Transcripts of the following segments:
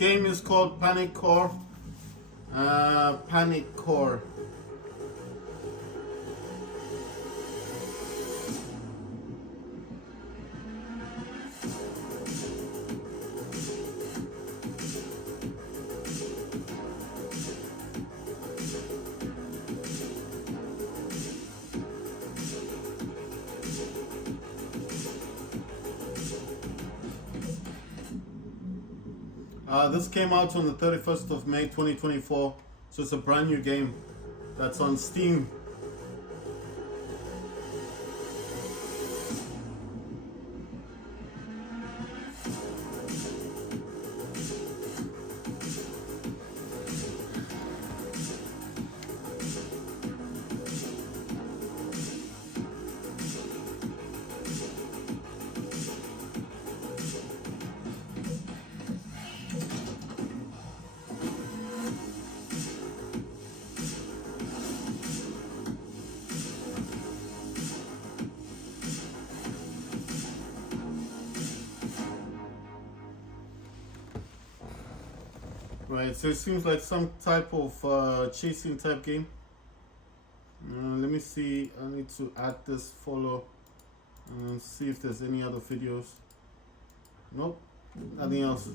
Game is called PANICORE. PANICORE. This came out on the 31st of May 2024, so it's a brand new game that's on Steam. Right, so it seems like some type of chasing type game. Let me see, I need to add this follow and see if there's any other videos. Nope, nothing else.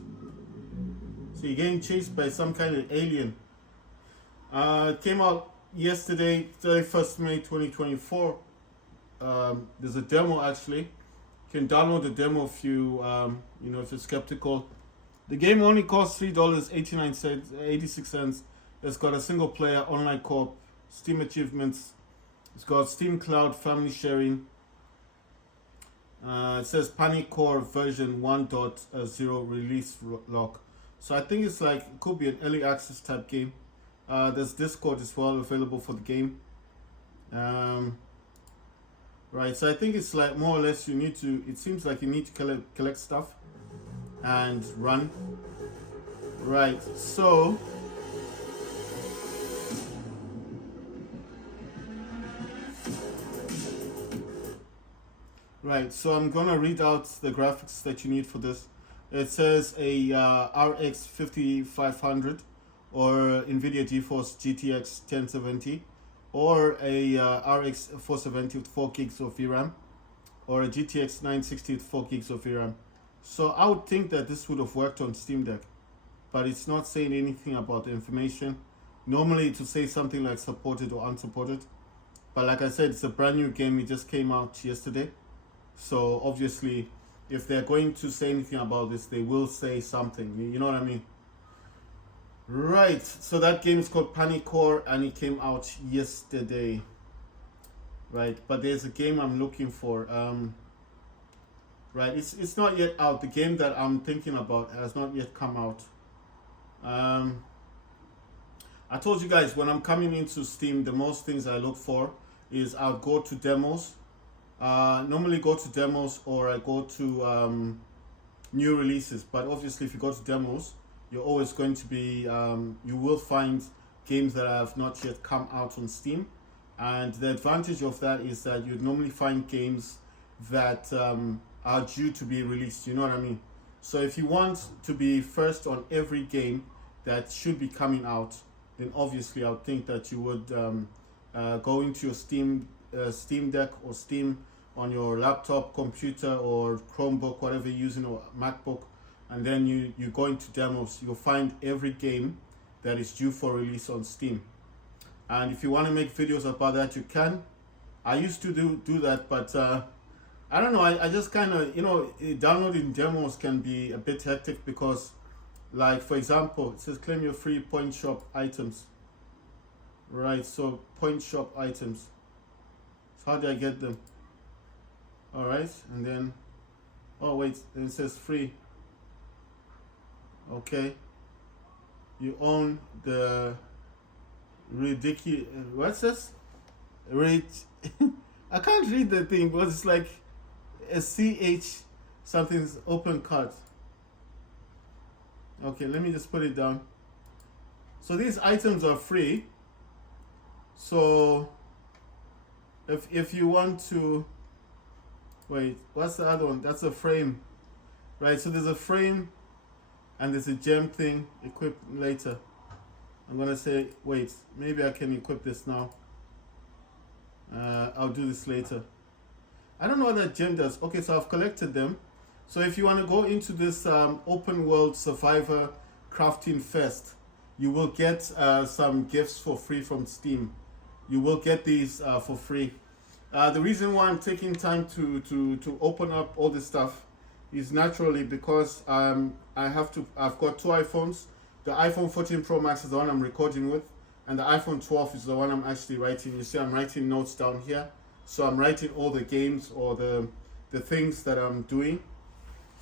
So you're getting chased by some kind of alien. It came out yesterday, 31st May 2024. There's a demo actually. You can download the demo if you if you're skeptical. The game only costs $3.86. It's got a single player online co-op, Steam achievements. It's got Steam Cloud family sharing. It says PANICORE version 1.0 release lock. So I think it's like, it could be an early access type game. There's Discord as well available for the game. Right, so I think it's like more or less it seems like you need to collect stuff and run. Right, so I'm gonna read out the graphics that you need for this. It says a RX 5500 or NVIDIA GeForce GTX 1070 or a RX 470 with 4 gigs of VRAM or a GTX 960 with 4 gigs of VRAM. So I would think that this would have worked on Steam Deck, but it's not saying anything about the information. Normally it would say something like supported or unsupported, but like I said, it's a brand new game. It just came out yesterday, so obviously if they're going to say anything about this, they will say something, you know what I mean? Right, so that game is called PANICORE and it came out yesterday. Right, but there's a game I'm looking for. Right, it's not yet out. The game that I'm thinking about has not yet come out. I told you guys, when I'm coming into Steam, the most things I look for is I'll go to demos. Normally go to demos or I go to new releases. But obviously if you go to demos, you're always going to be, you will find games that have not yet come out on Steam. And the advantage of that is that you'd normally find games that are due to be released, you know what I mean? So if you want to be first on every game that should be coming out, then obviously I would think that you would go into your Steam Deck or Steam on your laptop, computer or Chromebook, whatever you're using, or MacBook, and then you go into demos. You'll find every game that is due for release on Steam. And if you want to make videos about that, you can. I used to do that, but I don't know, I just kind of, downloading demos can be a bit hectic because, like, for example, it says claim your free point shop items. Right, so point shop items. So how do I get them? Alright, and then, oh wait, then it says free. Okay. You own the ridiculous, what's this? I can't read the thing, but it's like a CH something's open card. Okay, let me just put it down. So these items are free. So if you want to, wait, what's the other one? That's a frame, right? So there's a frame and there's a gem thing, equip later. I'm gonna say, wait, maybe I can equip this now. I'll do this later. I don't know what that gem does. Okay, so I've collected them. So if you want to go into this open world survivor crafting fest, you will get some gifts for free from Steam. You will get these for free. The reason why I'm taking time to open up all this stuff is naturally because I've got two iPhones. The iPhone 14 Pro Max is the one I'm recording with, and the iPhone 12 is the one I'm actually writing. You see, I'm writing notes down here. So I'm writing all the games or the things that I'm doing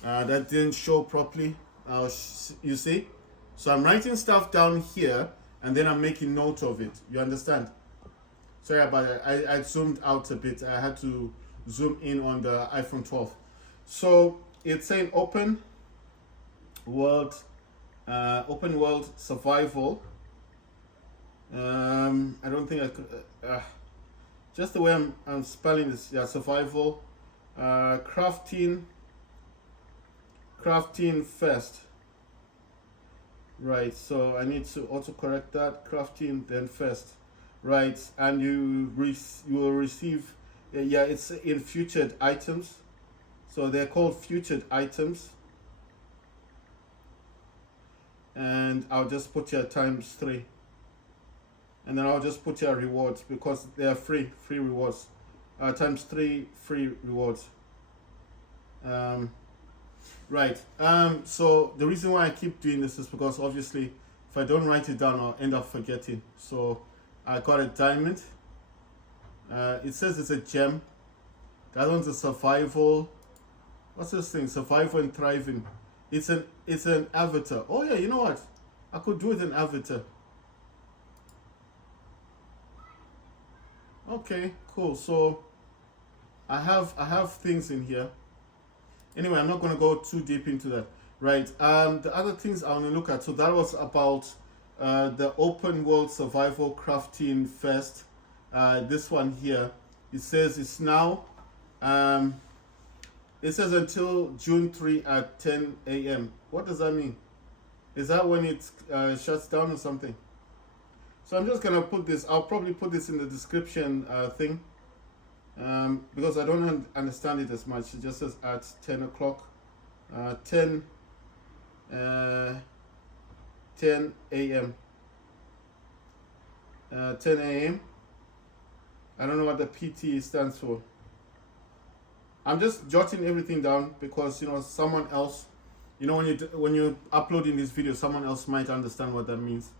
that didn't show properly. You see? So I'm writing stuff down here, and then I'm making note of it. You understand? Sorry about that. I zoomed out a bit. I had to zoom in on the iPhone 12. So it's saying open world survival. I don't think I could. Just the way I'm spelling this, yeah, survival, crafting first. Right, so I need to autocorrect that, crafting then first. Right, and you will receive, yeah, it's in featured items. So they're called featured items. And I'll just put here ×3. And then I'll just put here rewards because they are free rewards. ×3 free rewards. Right. So the reason why I keep doing this is because obviously if I don't write it down, I'll end up forgetting. So I got a diamond. It says it's a gem. That one's a survival. What's this thing? Survival and thriving. It's an avatar. Oh yeah, you know what? I could do it an avatar. Okay, cool. So I have things in here. Anyway, I'm not going to go too deep into that. Right. The other things I want to look at. So that was about the open world survival crafting fest. This one here. It says it's now. It says until June 3 at 10 a.m. What does that mean? Is that when it shuts down or something? So I'm just gonna put this. I'll probably put this in the description thing because I don't understand it as much. It just says at 10 o'clock, 10 a.m. 10 a.m. I don't know what the PT stands for. I'm just jotting everything down because someone else, when you're uploading this video, someone else might understand what that means.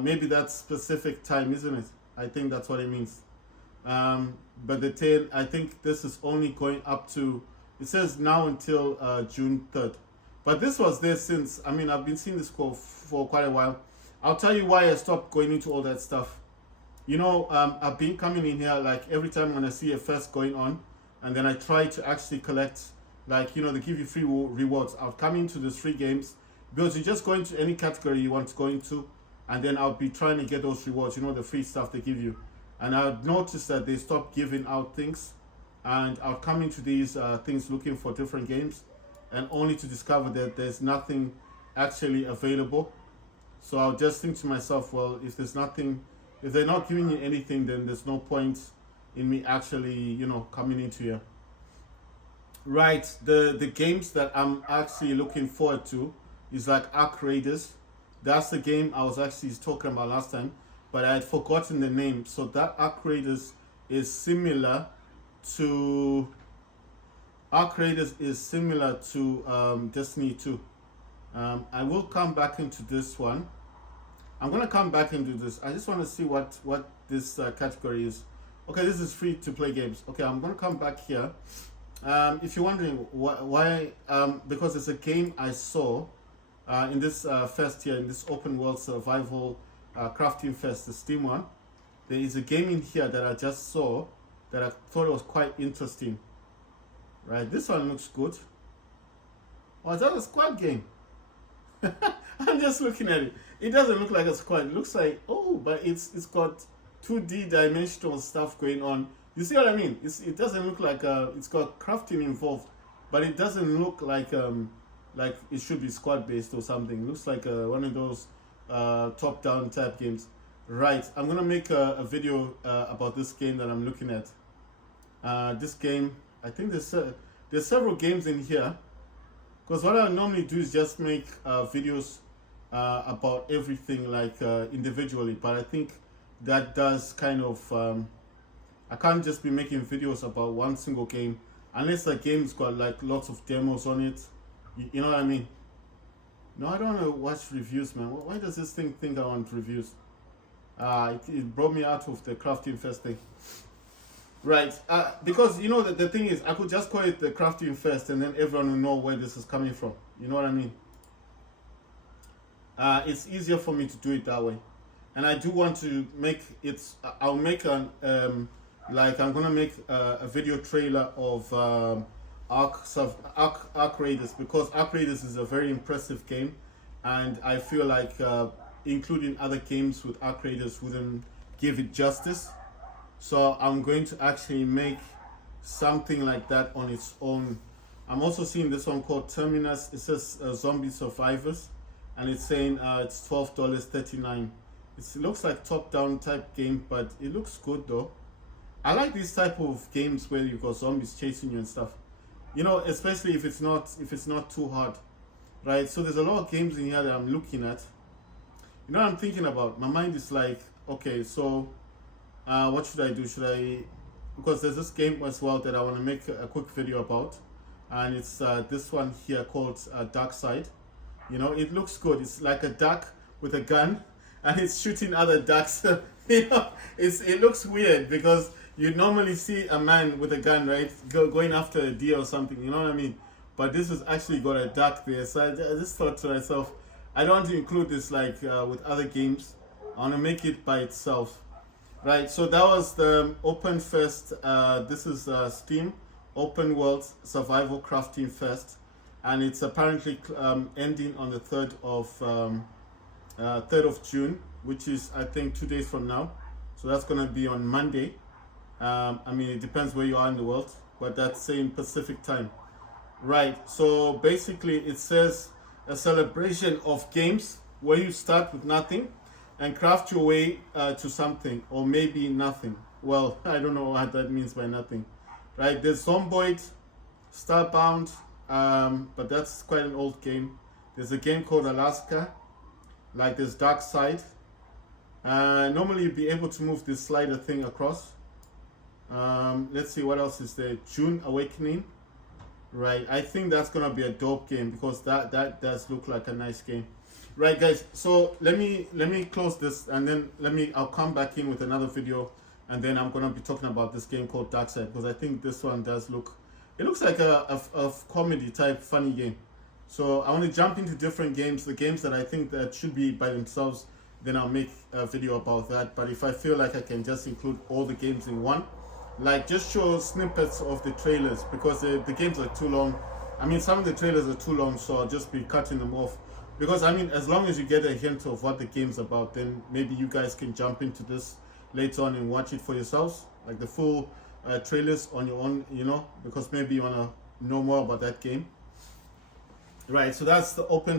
Maybe that's specific time, isn't it? I think that's what it means. But the tail, I think this is only going up to, it says now until June 3rd. But this was there since, I've been seeing this for quite a while. I'll tell you why I stopped going into all that stuff. I've been coming in here like every time when I see a fest going on, and then I try to actually collect, they give you free rewards. I'll come into these free games because you just go into any category you want to go into, and then I'll be trying to get those rewards, the free stuff they give you. And I've noticed that they stopped giving out things, and I'll come into these things looking for different games, and only to discover that there's nothing actually available. So I'll just think to myself, well, if they're not giving you anything, then there's no point in me actually, coming into here. Right, the games that I'm actually looking forward to is like Ark Raiders. That's the game I was actually talking about last time, but I had forgotten the name. So that Ark Raiders is similar to Destiny 2. I will come back into this one. I'm going to come back into this. I just want to see what this category is. Okay, this is free to play games. Okay, I'm going to come back here. If you're wondering why, because it's a game I saw in this fest here, in this open world survival crafting fest, the Steam one. There is a game in here that I just saw that I thought was quite interesting. Right, this one looks good. Oh, is that a squad game? I'm just looking at it. It doesn't look like a squad. It looks like, but it's got 2D dimensional stuff going on. You see what I mean? It doesn't look like it's got crafting involved, but it doesn't look like like it should be squad based or something. Looks like one of those top down type games. Right, I'm gonna make a video about this game that I'm looking at. This game, I think there's several games in here. Because what I normally do is just make videos about everything like individually, but I think that does kind of I can't just be making videos about one single game unless the game's got like lots of demos on it. You know what I mean? No, I don't want to watch reviews, man. Why does this thing think I want reviews? It brought me out of the Crafting Fest thing. Right, because you know that the thing is, I could just call it the Crafting Fest and then everyone will know where this is coming from. You know what I mean? It's easier for me to do it that way. And I do want to make it, I'll make an, like I'm gonna make a video trailer of Ark Raiders, because Ark Raiders is a very impressive game, and I feel like including other games with Ark Raiders wouldn't give it justice. So I'm going to actually make something like that on its own. I'm also seeing this one called Terminus. It says Zombie Survivors, and it's saying it's $12.39. It looks like top-down type game, but it looks good though. I like these type of games where you've got zombies chasing you and stuff. You know, especially if it's not too hard, right? So there's a lot of games in here that I'm looking at. You know what I'm thinking about? My mind is like, okay, so what should I do? Should I, because there's this game as well that I want to make a quick video about, and it's this one here called Dark Side. You know, it looks good. It's like a duck with a gun, and it's shooting other ducks. You know, it looks weird because you normally see a man with a gun, right, going after a deer or something. You know what I mean? But this has actually got a duck there. So I just thought to myself, I don't want to include this like with other games. I want to make it by itself. Right, so that was the Open Fest. This is Steam Open World Survival Crafting Fest, and it's apparently ending on the 3rd of June, which is I think 2 days from now. So that's gonna be on Monday. I mean, it depends where you are in the world, but that's same Pacific time. Right, so basically it says a celebration of games where you start with nothing and craft your way to something, or maybe nothing. Well, I don't know what that means by nothing. Right, there's Zomboid, Starbound, but that's quite an old game. There's a game called Alaska, like there's Dark Side. Normally you'd be able to move this slider thing across. Let's see what else is there. June Awakening. Right, I think that's gonna be a dope game because that does look like a nice game. Right, guys, so let me close this, and then I'll come back in with another video, and then I'm gonna be talking about this game called Dark Side, because I think this one does look, it looks like a comedy type funny game. So I want to jump into different games, the games that I think that should be by themselves, then I'll make a video about that. But if I feel like I can just include all the games in one, like just show snippets of the trailers, because the games are too long. I mean, some of the trailers are too long, so I'll just be cutting them off. Because I mean, as long as you get a hint of what the game's about, then maybe you guys can jump into this later on and watch it for yourselves, like the full trailers on your own, you know, because maybe you want to know more about that game. Right, so that's the Open